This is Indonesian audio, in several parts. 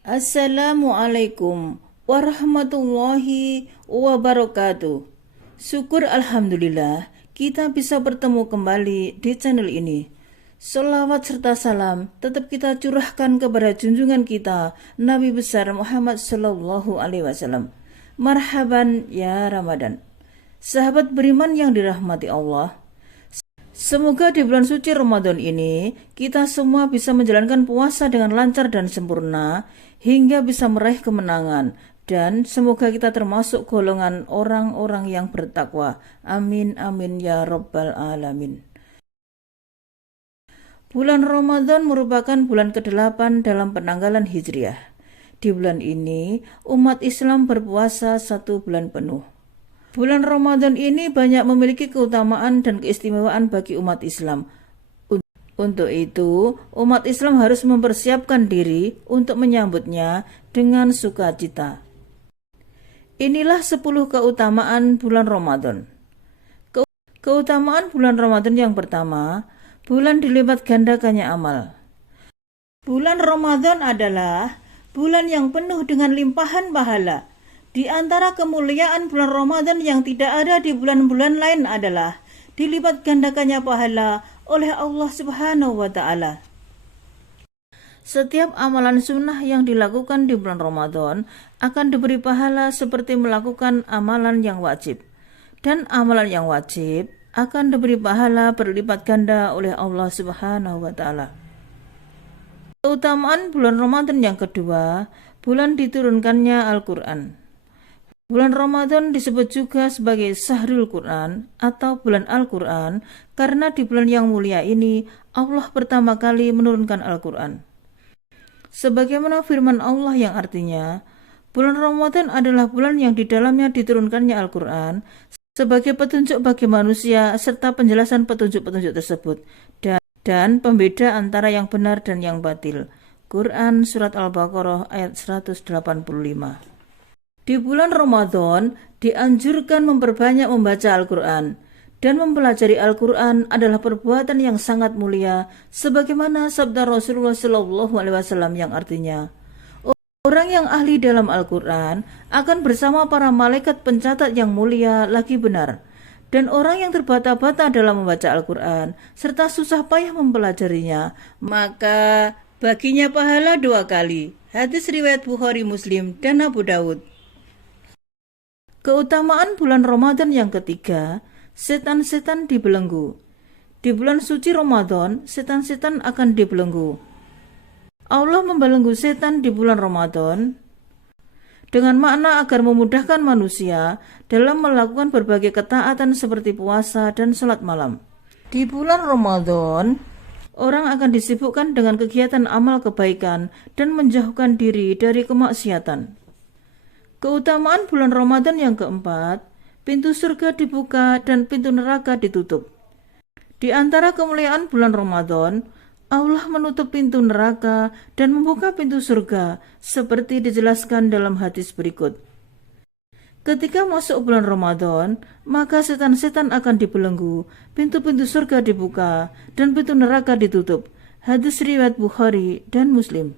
Assalamualaikum warahmatullahi wabarakatuh. Syukur alhamdulillah kita bisa bertemu kembali di channel ini. Selawat serta salam tetap kita curahkan kepada junjungan kita Nabi besar Muhammad sallallahu alaihi wasallam. Marhaban ya Ramadan. Sahabat beriman yang dirahmati Allah, semoga di bulan suci Ramadan ini kita semua bisa menjalankan puasa dengan lancar dan sempurna hingga bisa meraih kemenangan, dan semoga kita termasuk golongan orang-orang yang bertakwa. Amin amin ya rabbal alamin. Bulan Ramadan merupakan bulan ke-8 dalam penanggalan Hijriah. Di bulan ini umat Islam berpuasa 1 bulan penuh. Bulan Ramadan ini banyak memiliki keutamaan dan keistimewaan bagi umat Islam. Untuk itu, umat Islam harus mempersiapkan diri untuk menyambutnya dengan sukacita. Inilah 10 keutamaan bulan Ramadan. Keutamaan bulan Ramadan yang pertama, bulan dilipat gandakannya amal. Bulan Ramadan adalah bulan yang penuh dengan limpahan pahala. Di antara kemuliaan bulan Ramadan yang tidak ada di bulan-bulan lain adalah dilipat gandakannya pahala oleh Allah Subhanahu wa Ta'ala. Setiap amalan sunnah yang dilakukan di bulan Ramadan akan diberi pahala seperti melakukan amalan yang wajib, dan amalan yang wajib akan diberi pahala berlipat ganda oleh Allah Subhanahu wa Ta'ala. Keutamaan bulan Ramadan yang kedua, bulan diturunkannya Al-Quran. Bulan Ramadan disebut juga sebagai Syahrul Quran atau bulan Al-Quran karena di bulan yang mulia ini Allah pertama kali menurunkan Al-Quran. Sebagaimana firman Allah yang artinya, bulan Ramadan adalah bulan yang di dalamnya diturunkannya Al-Quran sebagai petunjuk bagi manusia serta penjelasan petunjuk-petunjuk tersebut dan pembeda antara yang benar dan yang batil. Quran Surat Al-Baqarah ayat 185. Di bulan Ramadan dianjurkan memperbanyak membaca Al-Quran, dan mempelajari Al-Quran adalah perbuatan yang sangat mulia sebagaimana sabda Rasulullah SAW yang artinya, orang yang ahli dalam Al-Quran akan bersama para malaikat pencatat yang mulia lagi benar, dan orang yang terbata-bata dalam membaca Al-Quran serta susah payah mempelajarinya, maka baginya pahala 2 kali. Hadis riwayat Bukhari, Muslim, dan Abu Dawud. Keutamaan bulan Ramadan yang ketiga, setan-setan dibelenggu. Di bulan suci Ramadan, setan-setan akan dibelenggu. Allah membelenggu setan di bulan Ramadan dengan makna agar memudahkan manusia dalam melakukan berbagai ketaatan seperti puasa dan salat malam. Di bulan Ramadan, orang akan disibukkan dengan kegiatan amal kebaikan dan menjauhkan diri dari kemaksiatan. Keutamaan bulan Ramadan yang keempat, pintu surga dibuka dan pintu neraka ditutup. Di antara kemuliaan bulan Ramadan, Allah menutup pintu neraka dan membuka pintu surga seperti dijelaskan dalam hadis berikut. Ketika masuk bulan Ramadan, maka setan-setan akan dibelenggu, pintu-pintu surga dibuka, dan pintu neraka ditutup. Hadis riwayat Bukhari dan Muslim.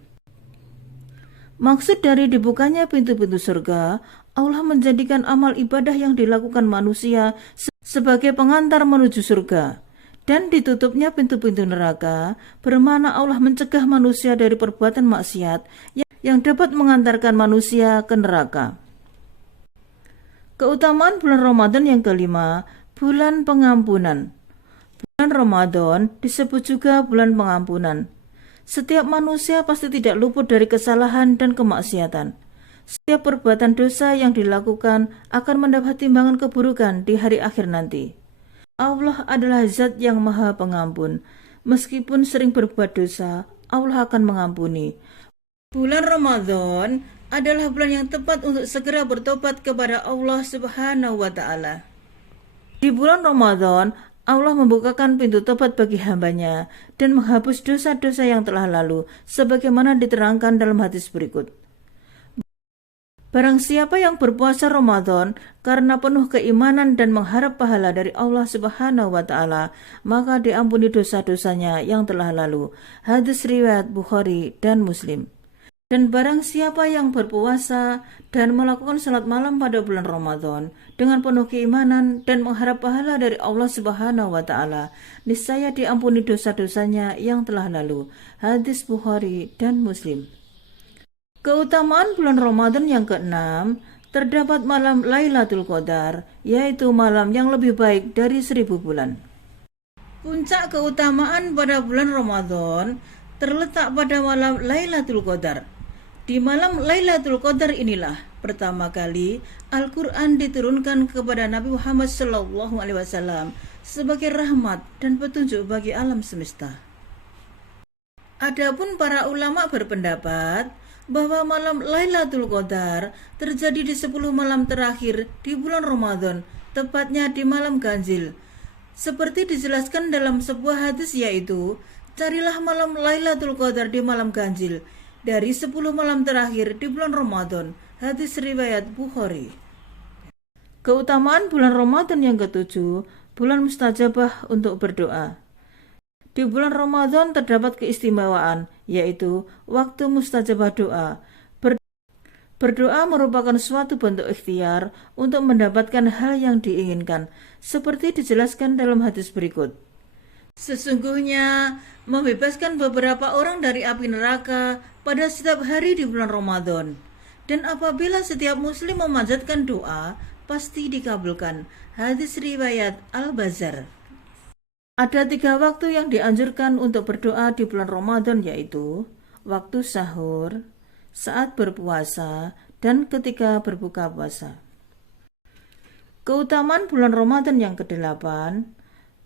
Maksud dari dibukanya pintu-pintu surga, Allah menjadikan amal ibadah yang dilakukan manusia sebagai pengantar menuju surga. Dan ditutupnya pintu-pintu neraka, bermakna Allah mencegah manusia dari perbuatan maksiat yang dapat mengantarkan manusia ke neraka. Keutamaan bulan Ramadan yang kelima, bulan pengampunan. Bulan Ramadan disebut juga bulan pengampunan. Setiap manusia pasti tidak luput dari kesalahan dan kemaksiatan. Setiap perbuatan dosa yang dilakukan akan mendapat timbangan keburukan di hari akhir nanti. Allah adalah zat yang maha pengampun. Meskipun sering berbuat dosa, Allah akan mengampuni. Bulan Ramadan adalah bulan yang tepat untuk segera bertobat kepada Allah Subhanahu wa Ta'ala. Di bulan Ramadan, Allah membukakan pintu tobat bagi hambanya dan menghapus dosa-dosa yang telah lalu sebagaimana diterangkan dalam hadis berikut. Barang siapa yang berpuasa Ramadan karena penuh keimanan dan mengharap pahala dari Allah Subhanahu wa Ta'ala, maka diampuni dosa-dosanya yang telah lalu. Hadis riwayat Bukhari dan Muslim. Dan barang siapa yang berpuasa dan melakukan salat malam pada bulan Ramadan dengan penuh keimanan dan mengharap pahala dari Allah Subhanahu wa taala, niscaya diampuni dosa-dosanya yang telah lalu. Hadis Bukhari dan Muslim. Keutamaan bulan Ramadan yang keenam, terdapat malam Lailatul Qadar, yaitu malam yang lebih baik dari 1000 bulan. Puncak keutamaan pada bulan Ramadan terletak pada malam Lailatul Qadar. Di malam Lailatul Qadar inilah pertama kali Al-Quran diturunkan kepada Nabi Muhammad SAW sebagai rahmat dan petunjuk bagi alam semesta. Adapun para ulama berpendapat bahwa malam Lailatul Qadar terjadi di 10 malam terakhir di bulan Ramadan, tepatnya di malam ganjil. Seperti dijelaskan dalam sebuah hadis, yaitu carilah malam Lailatul Qadar di malam ganjil dari 10 malam terakhir di bulan Ramadan. Hadis riwayat Bukhari. Keutamaan bulan Ramadan yang ketujuh, bulan mustajabah untuk berdoa. Di bulan Ramadan terdapat keistimewaan, yaitu waktu mustajabah doa. Berdoa merupakan suatu bentuk ikhtiar untuk mendapatkan hal yang diinginkan, seperti dijelaskan dalam hadis berikut. Sesungguhnya membebaskan beberapa orang dari api neraka pada setiap hari di bulan Ramadan. Dan apabila setiap muslim memanjatkan doa, pasti dikabulkan. Hadis riwayat Al-Bazzar. Ada 3 waktu yang dianjurkan untuk berdoa di bulan Ramadan, yaitu waktu sahur, saat berpuasa, dan ketika berbuka puasa. Keutamaan bulan Ramadan yang ke-8,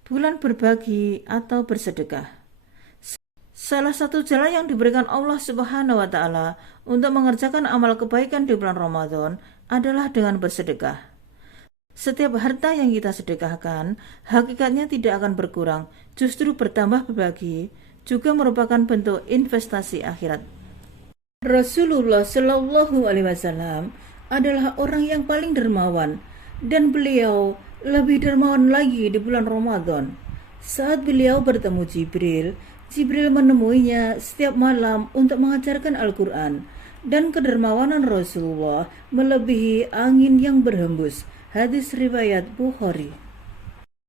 bulan berbagi atau bersedekah. Salah satu jalan yang diberikan Allah Subhanahu wa taala untuk mengerjakan amal kebaikan di bulan Ramadan adalah dengan bersedekah. Setiap harta yang kita sedekahkan, hakikatnya tidak akan berkurang, justru bertambah. Berbagi juga merupakan bentuk investasi akhirat. Rasulullah Shallallahu Alaihi Wasallam adalah orang yang paling dermawan, dan beliau lebih dermawan lagi di bulan Ramadan. Saat beliau bertemu Jibril menemuinya setiap malam untuk mengajarkan Al-Quran, dan kedermawanan Rasulullah melebihi angin yang berhembus. Hadis riwayat Bukhari.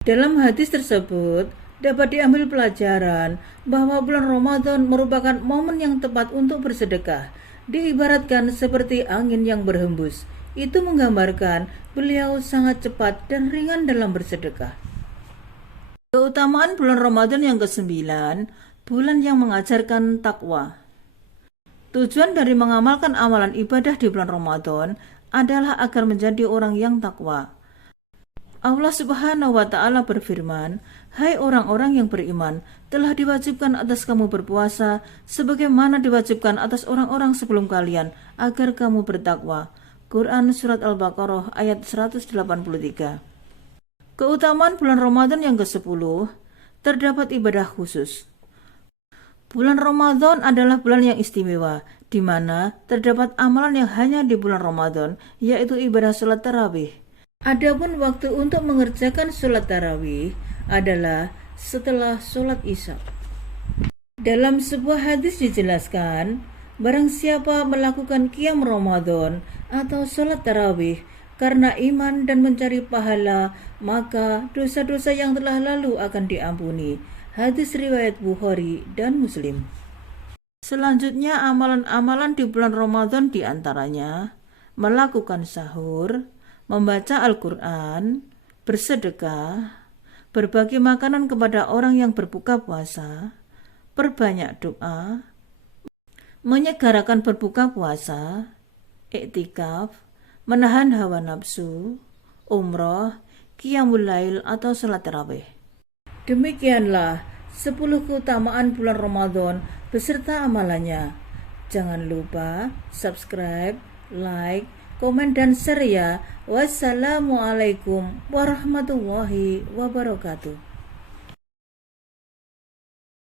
Dalam hadis tersebut dapat diambil pelajaran bahwa bulan Ramadan merupakan momen yang tepat untuk bersedekah. Diibaratkan seperti angin yang berhembus. Itu menggambarkan beliau sangat cepat dan ringan dalam bersedekah. Keutamaan bulan Ramadan yang ke-9, bulan yang mengajarkan takwa. Tujuan dari mengamalkan amalan ibadah di bulan Ramadan adalah agar menjadi orang yang takwa. Allah Subhanahu wa taala berfirman, "Hai orang-orang yang beriman, telah diwajibkan atas kamu berpuasa sebagaimana diwajibkan atas orang-orang sebelum kalian agar kamu bertakwa." Quran Surat Al-Baqarah ayat 183. Keutamaan bulan Ramadan yang ke-10, terdapat ibadah khusus. Bulan Ramadan adalah bulan yang istimewa, di mana terdapat amalan yang hanya di bulan Ramadan, yaitu ibadah sholat tarawih. Adapun waktu untuk mengerjakan sholat tarawih adalah setelah sholat isya. Dalam sebuah hadis dijelaskan, barang siapa melakukan qiyam Ramadan atau sholat tarawih karena iman dan mencari pahala, maka dosa-dosa yang telah lalu akan diampuni. Hadis riwayat Bukhari dan Muslim. Selanjutnya, amalan-amalan di bulan Ramadan diantaranya melakukan sahur, membaca Al-Quran, bersedekah, berbagi makanan kepada orang yang berbuka puasa, perbanyak doa, menyegarakan berbuka puasa, iktikaf, menahan hawa nafsu, umroh, qiyamul lail atau salat tarawih. Demikianlah 10 keutamaan bulan Ramadan beserta amalannya. Jangan lupa subscribe, like, komen, dan share ya. Wassalamualaikum warahmatullahi wabarakatuh.